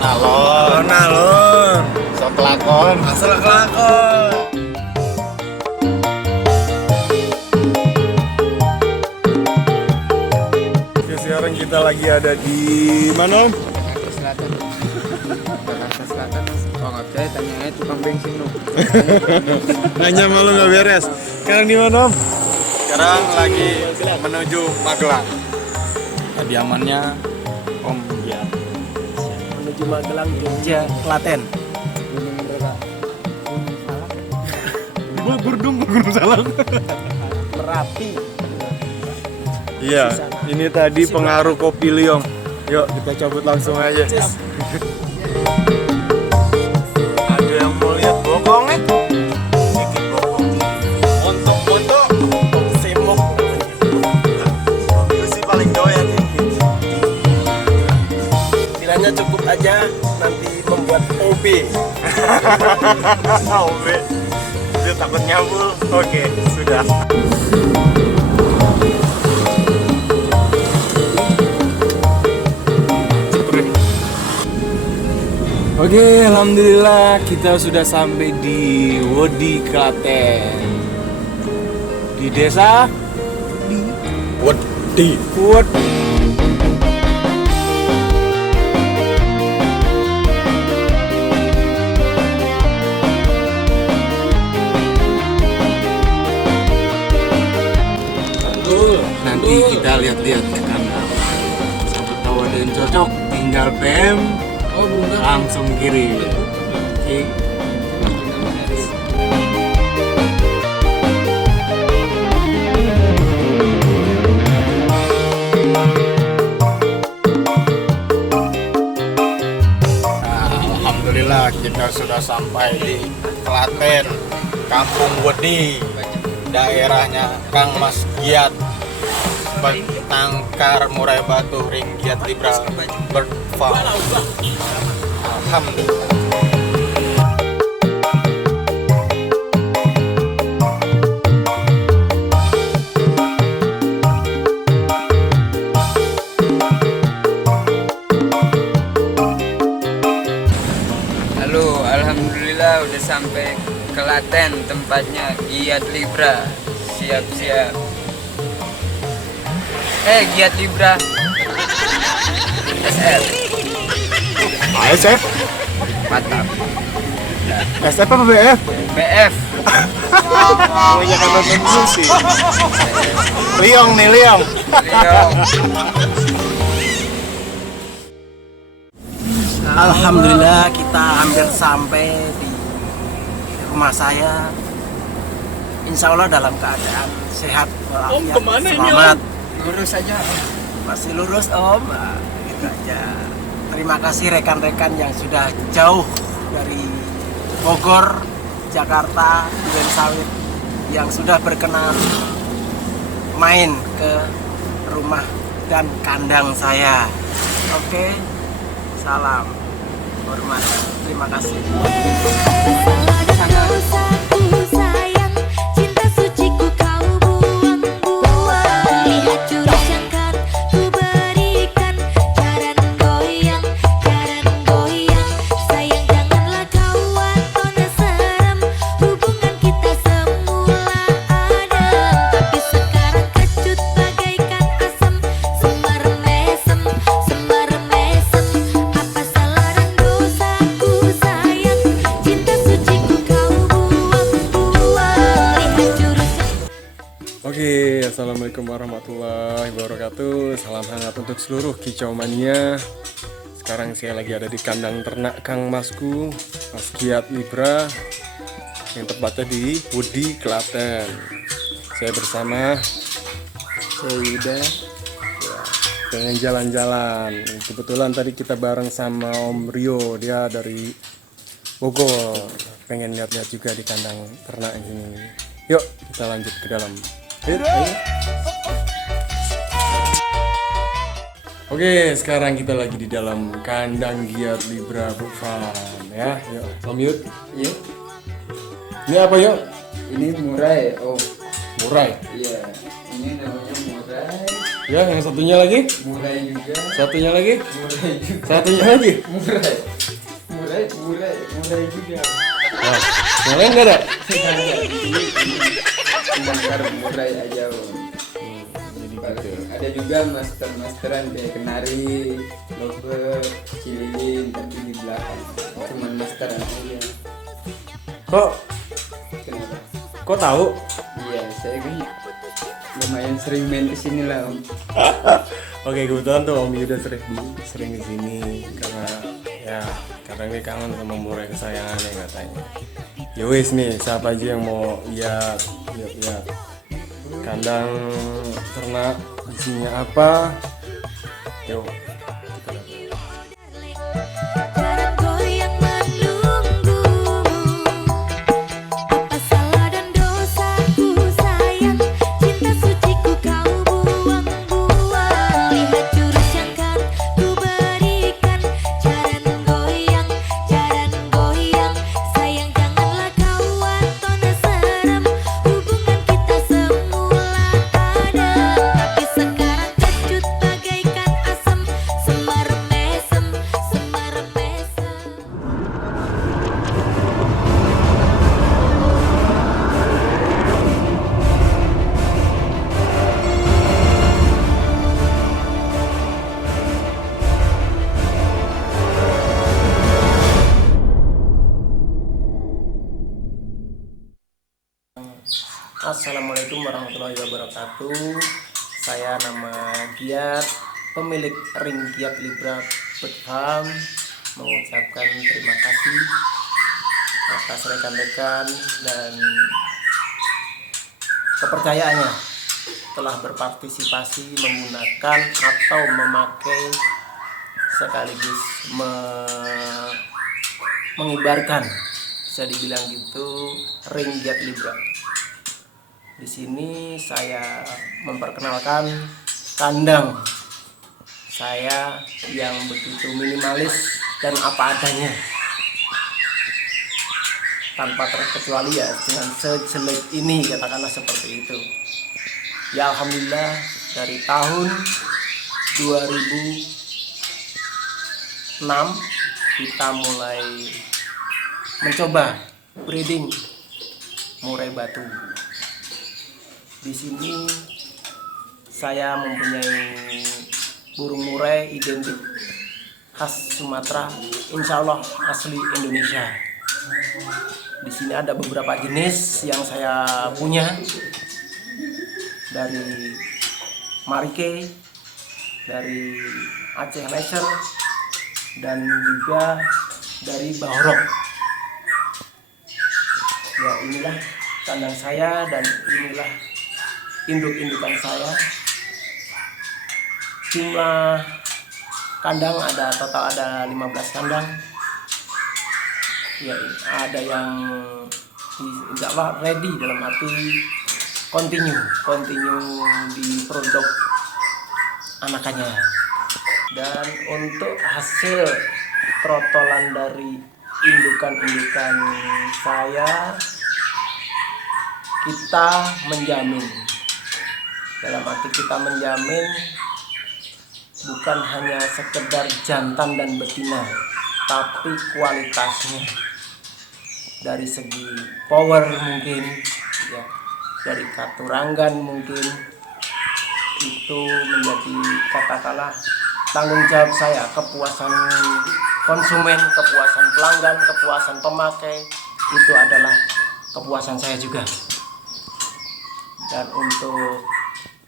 alon-alon. Alon-alon. Sok lakon. Asal kelakon. Oke, sekarang kita lagi ada di mana, Om? Jakarta Selatan. Jakarta Selatan. Oh nggak percaya tanya aja tukang bensin lo. Nanya malu nggak beres. Sekarang di mana, Om? Sekarang lagi menuju Magelang. Kediamannya Om Giat. Menuju Magelang, Jogja, Klaten. Gunung berapa? Gunung Salak. Merapi. Iya, ini tadi pengaruh kopi liong. Yuk kita cabut langsung aja. Ada yang mau lihat bokongnya? Dikit bokong. Montok-montok. Semok. Itu sih paling doyan. Bilangnya cukup aja nanti membuat OB. OB. Itu takut nyambul. Oke, sudah. Oke, alhamdulillah kita sudah sampai di Wodi Klaten. Di desa Wedi. Wodi. Nanti kita lihat-lihat ke kanan. Siapa tahu ada yang cocok, tinggal PM. Langsung kiri. Oke. Alhamdulillah kita sudah sampai di Klaten, Kampung Wedi, daerahnya Kang Mas Giat, Tangkar Murai Batu, Ring Giat Libra, Bird Farm. Alhamdulillah. Halo, alhamdulillah udah sampai Klaten, tempatnya Giat Libra. Siap-siap. Giat Libra. SF. ASF? Mantap. SF apa BF? BF. Banyak yang nonton musik. Liong nih, Liong. Liong. Alhamdulillah kita hampir sampai di rumah saya. Insya Allah dalam keadaan sehat walafiat, selamat. Lurus aja. Masih lurus Om. Nah, gitu aja. Terima kasih rekan-rekan yang sudah jauh dari Bogor, Jakarta, Durensawit yang sudah berkenan main ke rumah dan kandang saya. Oke, salam hormat. Terima kasih. Oke, assalamualaikum warahmatullahi wabarakatuh. Salam hangat untuk seluruh kicau mania. Sekarang saya lagi ada di kandang ternak Kang Masku, Mas Giat Libra, yang tepatnya di Wedi, Klaten. Saya bersama Yuda, pengen jalan-jalan. Kebetulan tadi kita bareng sama Om Rio, dia dari Bogor, pengen lihat-lihat juga di kandang ternak ini. Yuk kita lanjut ke dalam. Ayo. Oke, sekarang kita lagi di dalam kandang Giat Libra Farm ya. Yuk, Om Yud. Iya. Ini apa yuk? Ini murai. Oh, Murai. iya. Ini namanya murai. Ya, yang satunya lagi. Murai juga. Satunya lagi. Murai juga. Satunya lagi. Murai juga. Nah, yang lain nggak ada. Bongkar murai aja Om. Jadi gitu. Ada juga masteran kayak kenari, lover, cililin, tapi di belakang cuman masteran aja. Kok Kenapa? tahu? Iya, saya kan lumayan sering main kesini lah Om. Oke, kebetulan tuh Om Yuda sering di sini karena ya kadang dia kangen sama murai kesayangannya katanya. Ya wis nih, siapa aja yang mau lihat kandang ternak isinya apa? Yuk, kita lihat. Jarang goyang menunggumu. Apa salah dan dosaku sayang, cinta suciku kau buang-buang. Lihat jurus yang kan ku berikan. Jarang goyang, sayang janganlah kau watona serem. Hubungan kita semula adem, tapi sekarang kecut bagaikan asam. Semarem mesem. Assalamualaikum warahmatullahi wabarakatuh. Saya nama Giat, pemilik Ring Giat Libra Bird Farm, mengucapkan terima kasih atas rekan-rekan dan kepercayaannya telah berpartisipasi menggunakan atau memakai sekaligus mengibarkan, bisa dibilang gitu, Ring Giat Libra. Di sini saya memperkenalkan kandang saya yang begitu minimalis dan apa adanya, tanpa terkecuali ya dengan sejelek ini, katakanlah seperti itu. Ya alhamdulillah, dari tahun 2006 kita mulai mencoba breeding murai batu. Di sini saya mempunyai burung murai identik khas Sumatera, insya Allah asli Indonesia. Di sini ada beberapa jenis yang saya punya, dari Marike, dari Aceh Laser, dan juga dari Bahorok. Ya, inilah kandang saya dan inilah induk-indukan saya. Jumlah kandang total ada 15 kandang. Ya, ada yang insya Allah ready, dalam arti continue di produk anakannya. Dan untuk hasil trotolan dari indukan-indukan saya, kita menjamin, dalam arti kita menjamin bukan hanya sekedar jantan dan betina, tapi kualitasnya dari segi power mungkin ya, dari katuranggan mungkin, itu menjadi katakanlah tanggung jawab saya. Kepuasan konsumen, kepuasan pelanggan, kepuasan pemakai, itu adalah kepuasan saya juga. Dan untuk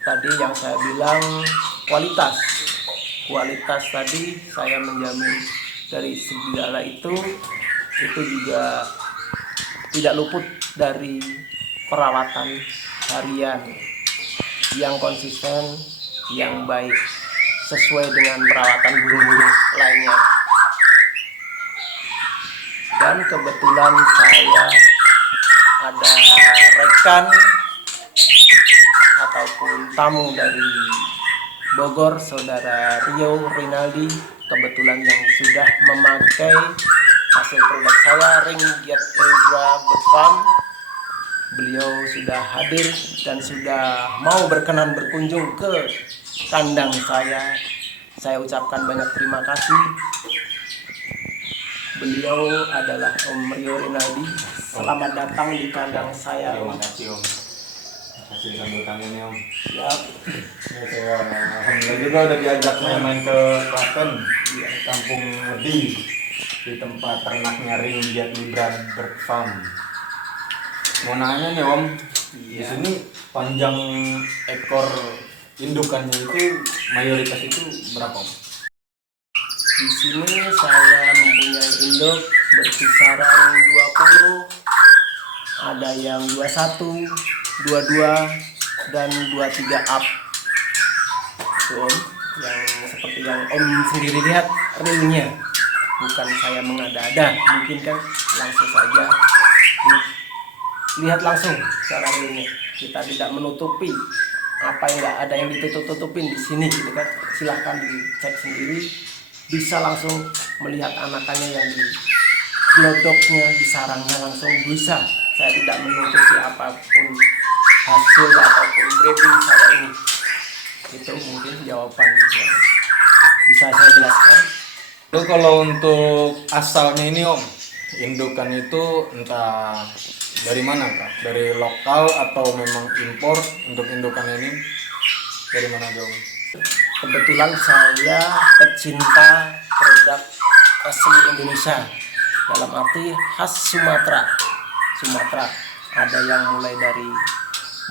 tadi yang saya bilang kualitas tadi, saya menjamin dari segala itu juga tidak luput dari perawatan harian yang konsisten, yang baik, sesuai dengan perawatan burung-burung lainnya. Dan kebetulan saya ada rekan ataupun tamu dari Bogor, saudara Rio Rinaldi, kebetulan yang sudah memakai hasil produk saya, Ring Giat Libra Bird Farm, beliau sudah hadir dan sudah mau berkenan berkunjung ke kandang saya. Saya ucapkan banyak terima kasih. Beliau adalah Om Rio Rinaldi. Selamat datang di kandang saya. Terima kasih Om. Terima kasih sambil tangannya Om. Siap. Ya, saya alhamdulillah juga udah diajak main ke Klaten, di Kampung Wedi, di tempat ternaknya Ringgiat Libra Bird Farm. Mau nanya nih Om, di sini panjang ekor indukannya itu mayoritas itu berapa Om? Di sini saya mempunyai induk berkisaran 20, ada yang 21, 22, dan 23 up. Itu Om, yang seperti yang Om sendiri lihat ringnya. Bukan saya mengada-ada, mungkin kan langsung saja lihat langsung cara ringnya. Kita tidak menutupi apa yang nggak ada yang ditutup-tutupin di sini gitu kan. Silahkan dicek sendiri, bisa langsung melihat anakannya yang di glodoknya, di sarangnya langsung bisa. Saya tidak menutupi apapun hasil ataupun breeding saya ini. Itu mungkin jawaban yang bisa saya jelaskan. Lalu kalau untuk asalnya ini Om, indukan itu entah dari mana Kak? Dari lokal atau memang impor untuk indukan ini? Dari mana Om? Kebetulan saya pecinta produk asli Indonesia, dalam arti khas Sumatera. Ada yang mulai dari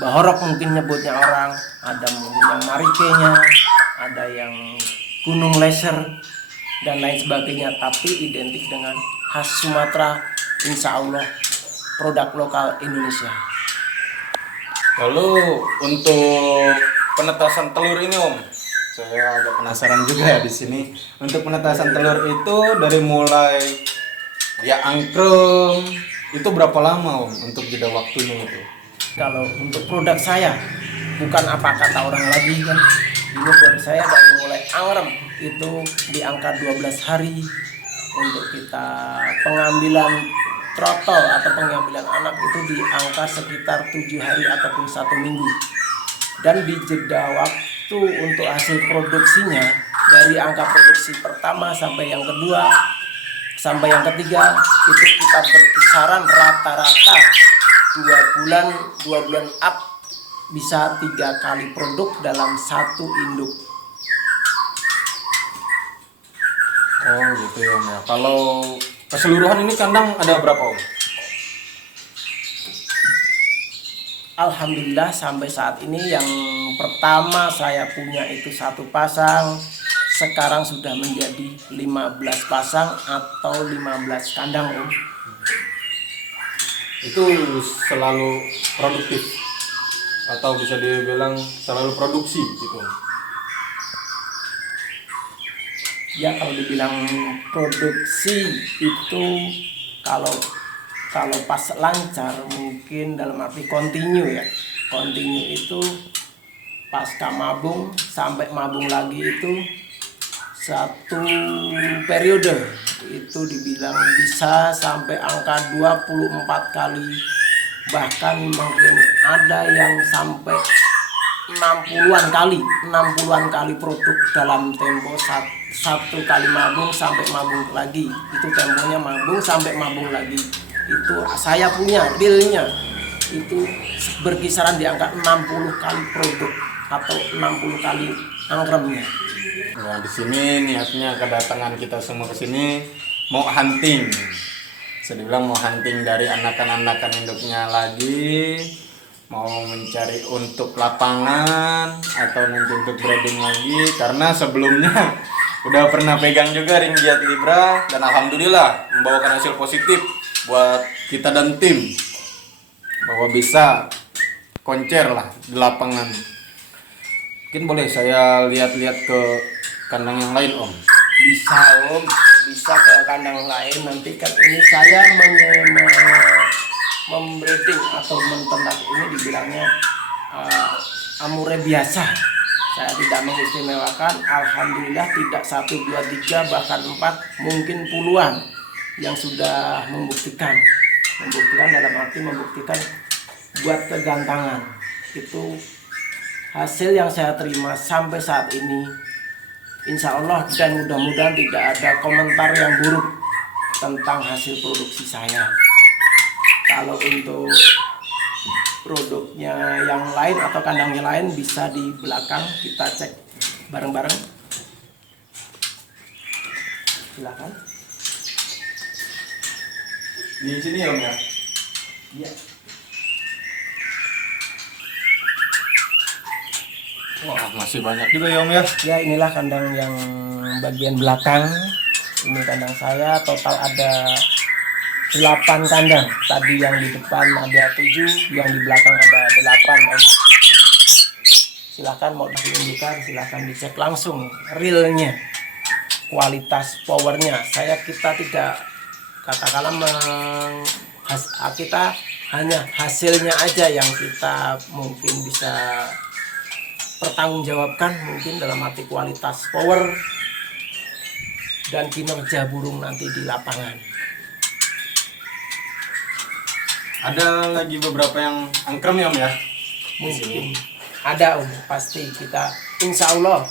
bahorok mungkin nyebutnya orang, ada mungkin yang marikenya, ada yang gunung leser dan lain sebagainya, tapi identik dengan khas Sumatera, insya Allah produk lokal Indonesia. Lalu untuk penetasan telur ini Om, saya agak penasaran juga ya di sini. Untuk penetasan telur itu dari mulai dia angkrem itu berapa lama Om untuk jeda waktunya itu? Kalau untuk produk saya, bukan apa kata orang lagi kan, ini produk saya dari mulai angrem itu di angka 12 hari. Untuk kita pengambilan trotol atau pengambilan anak itu di angka sekitar 7 hari ataupun 1 minggu. Dan di jeda waktu untuk hasil produksinya dari angka produksi pertama sampai yang kedua sampai yang ketiga itu kita berkisaran rata-rata 2 bulan up bisa 3 kali produk dalam 1 induk. Oh gitu ya Om ya. Kalau keseluruhan ini kandang ada berapa Om? Alhamdulillah sampai saat ini yang pertama saya punya itu 1 pasang, sekarang sudah menjadi 15 pasang atau 15 kandang Om. Itu selalu produktif atau bisa dibilang selalu produksi gitu Om? Ya kalau dibilang produksi itu kalau pas lancar mungkin dalam arti kontinu ya. Kontinu itu pasca mabung sampai mabung lagi itu 1 periode itu dibilang bisa sampai angka 24 kali, bahkan mungkin ada yang sampai 60-an kali produk dalam tempo 1 kali mabung sampai mabung lagi. Itu temponya mabung sampai mabung lagi. Itu saya punya dealnya itu berkisaran di angka 60 kali produk atau 60 kali angkremnya. Nah di sini niatnya kedatangan kita semua ke sini mau hunting. Bisa dibilang mau hunting dari anakan-anakan induknya lagi, mau mencari untuk lapangan atau nanti untuk breeding lagi, karena sebelumnya udah pernah pegang juga Ringgiat Libra dan alhamdulillah membawakan hasil positif buat kita dan tim bahwa bisa koncer lah di lapangan. Mungkin boleh saya lihat-lihat ke kandang yang lain Om? Bisa Om, bisa ke kandang lain. Nanti kan ini saya membreeding atau menternak ini dibilangnya amure biasa. Saya tidak mengistimewakan, alhamdulillah tidak 1, 2, 3 bahkan 4 mungkin puluhan yang sudah membuktikan dalam arti membuktikan buat kegantangan. Itu hasil yang saya terima sampai saat ini, insya Allah, dan mudah-mudahan tidak ada komentar yang buruk tentang hasil produksi saya. Kalau untuk produknya yang lain atau kandangnya lain bisa di belakang kita cek bareng-bareng. Silakan. Di sini ya Om ya. Iya. Wah, masih banyak juga ya Om ya. Ya, inilah kandang yang bagian belakang. Ini kandang saya, total ada 8 kandang. Tadi yang di depan ada 7, yang di belakang ada 8. Om. Silahkan mau ditunjukkan, silahkan dicek langsung realnya, kualitas powernya. Kita tidak katakanlah kita hanya hasilnya aja yang kita mungkin bisa pertanggungjawabkan, mungkin dalam arti kualitas power dan kinerja burung nanti di lapangan. Ada lagi beberapa yang angkrem ya Om ya. Mungkin ada Om, pasti kita insya Allah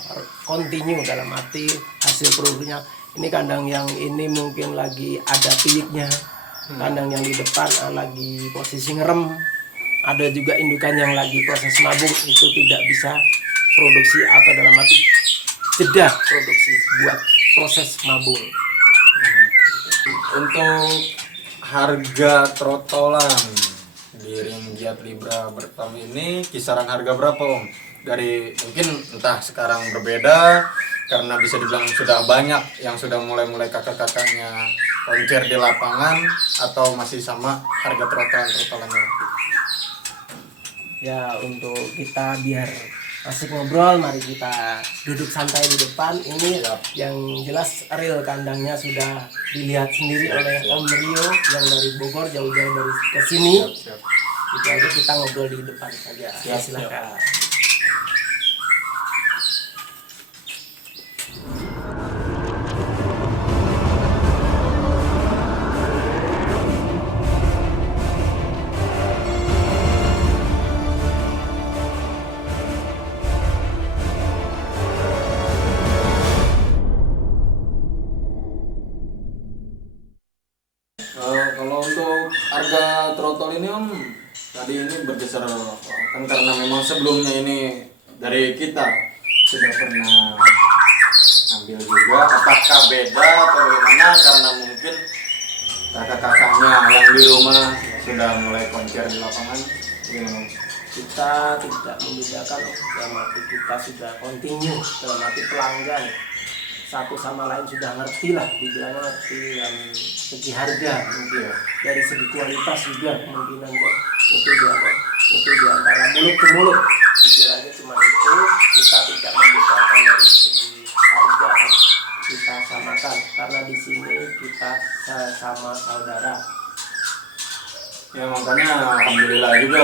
continue dalam arti hasil produknya. Ini kandang yang ini mungkin lagi ada piliknya, kandang yang di depan lagi posisi ngerem, ada juga indukan yang lagi proses mabung, itu tidak bisa produksi atau dalam arti jeda produksi buat proses mabung. Untuk harga trotolan di ring Giat Libra Bertam ini kisaran harga berapa Om? Dari mungkin entah sekarang berbeda karena bisa dibilang sudah banyak yang sudah mulai kakak-kakaknya koncer di lapangan, atau masih sama harga trotolannya? Ya, untuk kita biar asik ngobrol, mari kita duduk santai di depan. Ini yang jelas real kandangnya sudah dilihat sendiri oleh Om Rio yang dari Bogor jauh-jauh dari ke sini. Itu aja, kita ngobrol di depan saja. Ya, silakan. Kalau untuk harga trotol ini Om, tadi ini bergeser kan karena memang sebelumnya ini dari kita sudah pernah ambil juga. Apakah beda atau bagaimana? Karena mungkin kakak-kakaknya yang di rumah sudah mulai koncer di lapangan. Gimana Om? Kita tidak membedakan, dalam arti kita sudah continue, dalam arti pelanggan satu sama lain sudah ngerti lah, dibilang ngerti yang segi harga mungkin, dari segi kualitas juga kemungkinan kok itu di antara mulut ke mulut, jujur aja cuma itu. Kita tidak membedakan dari segi harga, kita samakan karena di sini kita sama saudara. Ya makanya alhamdulillah juga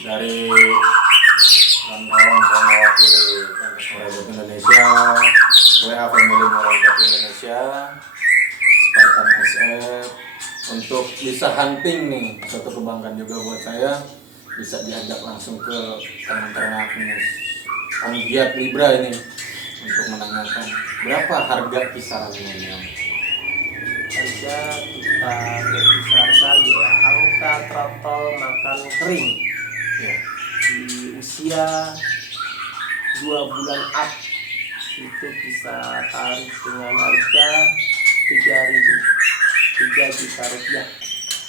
dari kawan-kawan saya mewakili Moraibot Indonesia, WA Family Moraibot Indonesia, Spartan SF, untuk bisa hunting nih, suatu kebanggaan juga buat saya bisa diajak langsung ke ternak-ternaknya Om Giat Libra ini untuk menanyakan berapa harga kisarannya ini Om. Harga kita berkisarkan di angka trotol makan kering Ya. di usia 2 bulan up itu bisa tarik dengan harga 3 juta rupiah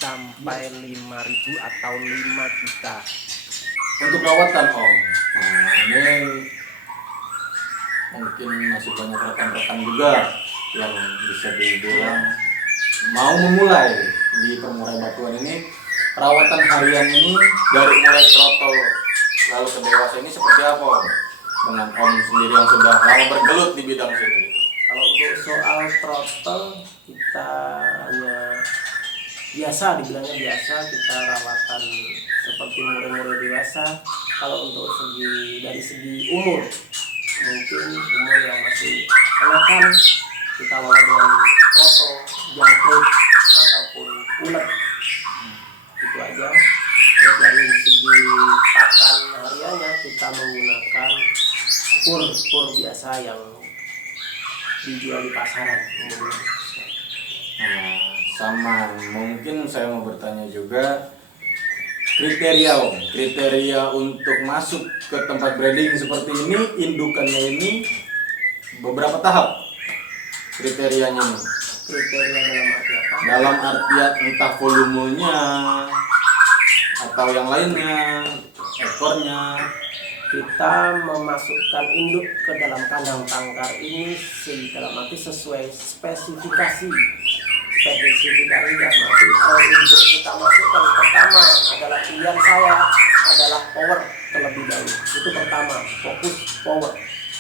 sampai 5.000 atau 5 juta. Untuk rawatan Om, nah ini mungkin masih banyak rekan-rekan juga yang bisa dibilang mau memulai di Permurai Batuan ini. Perawatan harian ini dari mulai trotol lalu ke dewasa ini seperti apa Om? Dengan Om sendiri yang sudah lama bergelut di bidang sini. Kalau untuk soal trotol kita hanya biasa, dibilangnya biasa, kita rawatan seperti murai-murai dewasa. Kalau untuk dari segi umur, mungkin umur yang masih anakan, kita bawa dengan trotol, jangkrik ataupun ulet, itu aja. biasa yang dijual di pasaran. Nah, sama mungkin saya mau bertanya juga kriteria Om, kriteria untuk masuk ke tempat breeding seperti ini, indukannya ini beberapa tahap kriterianya nih. Kriteria dalam arti apa? Dalam artian entah volumenya atau yang lainnya, ekornya. Kita memasukkan induk ke dalam kandang tangkar ini dalam arti sesuai spesifikasi dalam arti induk kita masukkan pertama adalah pilihan saya adalah power terlebih dahulu. Itu pertama, fokus power.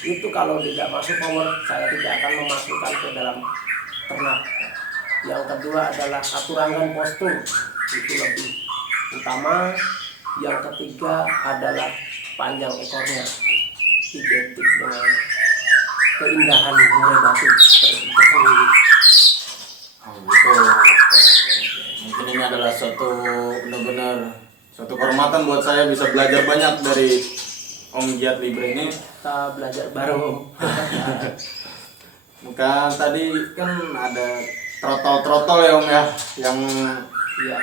Itu kalau tidak masuk power, saya tidak akan memasukkan ke dalam ternak. Yang kedua adalah aturangan postur, itu lebih utama. Yang ketiga adalah panjang ekornya, identik dengan keindahan murai batu tersendiri. Oh gitu. Mungkin ini adalah benar-benar suatu kehormatan buat saya bisa belajar banyak dari Om Giat Libre ini. Kita belajar bareng. Bukan tadi kan ada trotol-trotol ya Om ya, yang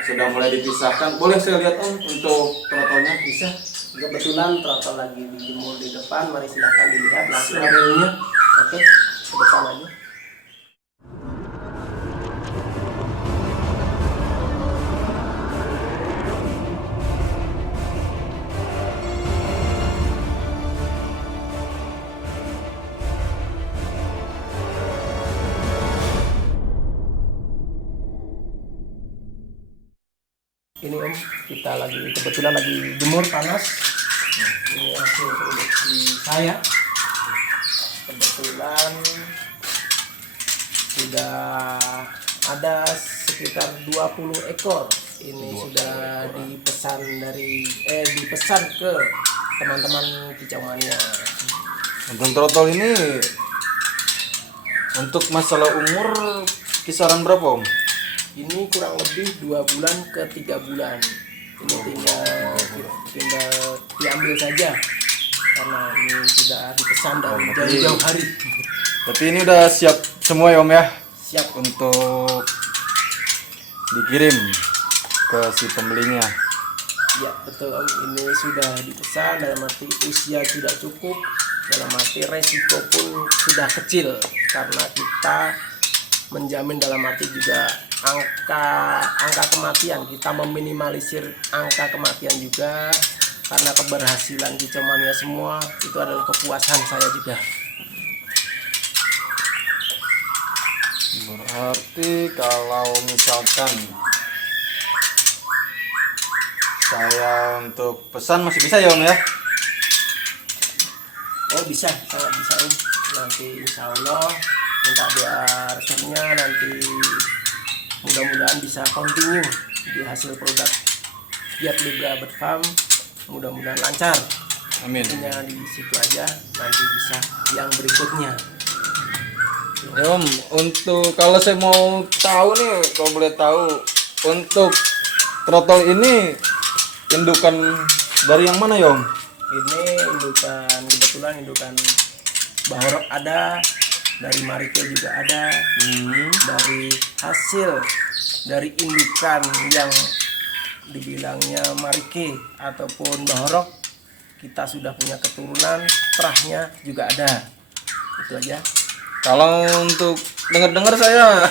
sudah mulai dipisahkan. Boleh saya lihat Om untuk trotolnya, bisa? Kebetulan trotol lagi dijemur di depan, mari silahkan dilihat langsung modelnya. Oke, ke depan aja. Ini Om, kita kebetulan lagi jemur panas. Ini hasil produksi saya. Kebetulan sudah ada sekitar 20 ekor. Ini sudah dipesan ke teman-teman kicau mania. Untuk trotol ini untuk masalah umur kisaran berapa Om? Ini kurang lebih 2 bulan ke 3 bulan. Ini tinggal diambil saja karena ini sudah dipesan dari jauh-jauh hari. Tapi ini udah siap semua ya Om ya? Siap untuk dikirim ke si pembelinya. ya, betul Om. Ini sudah dipesan dalam arti usia sudah cukup, dalam arti resiko pun sudah kecil karena kita menjamin dalam arti juga angka kematian, kita meminimalisir angka kematian juga karena keberhasilan kicau mania semua itu adalah kepuasan saya juga. Berarti kalau misalkan saya untuk pesan masih bisa ya Om ya? Oh bisa, sangat bisa Om. Nanti insya Allah minta doa resepnya, nanti mudah-mudahan bisa continue di hasil produk Giat Libre Bird Farm, mudah-mudahan lancar. Amin. Hanya di situ aja, nanti bisa yang berikutnya. Ya Om, untuk kalau saya mau tahu nih, kalau boleh tahu, untuk trotol ini indukan dari yang mana ya Om? Ini indukan, kebetulan indukan Bahorok ada, dari Marike juga ada, dari hasil dari indukan yang dibilangnya Marike ataupun Bahorok, kita sudah punya keturunan, terahnya juga ada. Itu aja. Kalau untuk dengar-dengar saya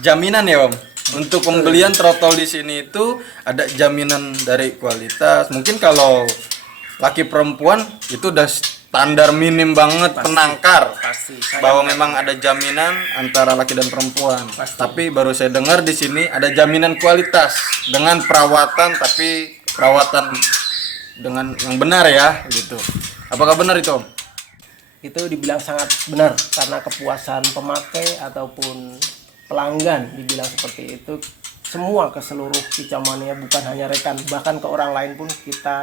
jaminan ya Om. Untuk pembelian trotol di sini itu ada jaminan dari kualitas. Mungkin kalau laki perempuan itu udah standar minim banget penangkar. Pasti. Bahwa memang ada jaminan antara laki dan perempuan. Tapi baru saya dengar di sini ada jaminan kualitas dengan perawatan, tapi perawatan dengan yang benar ya gitu. Apakah benar itu Om? Itu dibilang sangat benar karena kepuasan pemakai ataupun pelanggan dibilang seperti itu, semua ke seluruh kicau mania, bukan hanya rekan, bahkan ke orang lain pun kita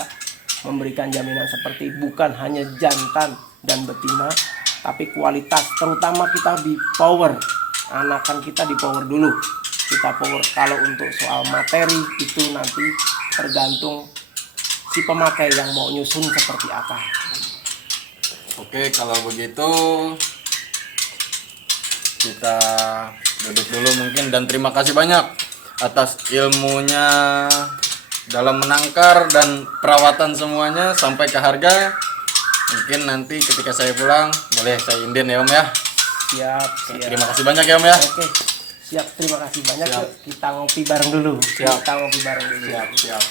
memberikan jaminan seperti bukan hanya jantan dan betina, tapi kualitas, terutama kita di power, anakan kita di power dulu, kita power. Kalau untuk soal materi itu nanti tergantung si pemakai yang mau nyusun seperti apa. Oke, kalau begitu kita duduk dulu mungkin, dan terima kasih banyak atas ilmunya dalam menangkar dan perawatan semuanya sampai ke harga. Mungkin nanti ketika saya pulang boleh saya inden ya Om ya. Siap, Oke, siap. terima kasih banyak ya Om ya. Oke, siap. Terima kasih banyak. Siap. Yuk, kita ngopi bareng dulu. Siap. Kita ngopi bareng dulu. Siap.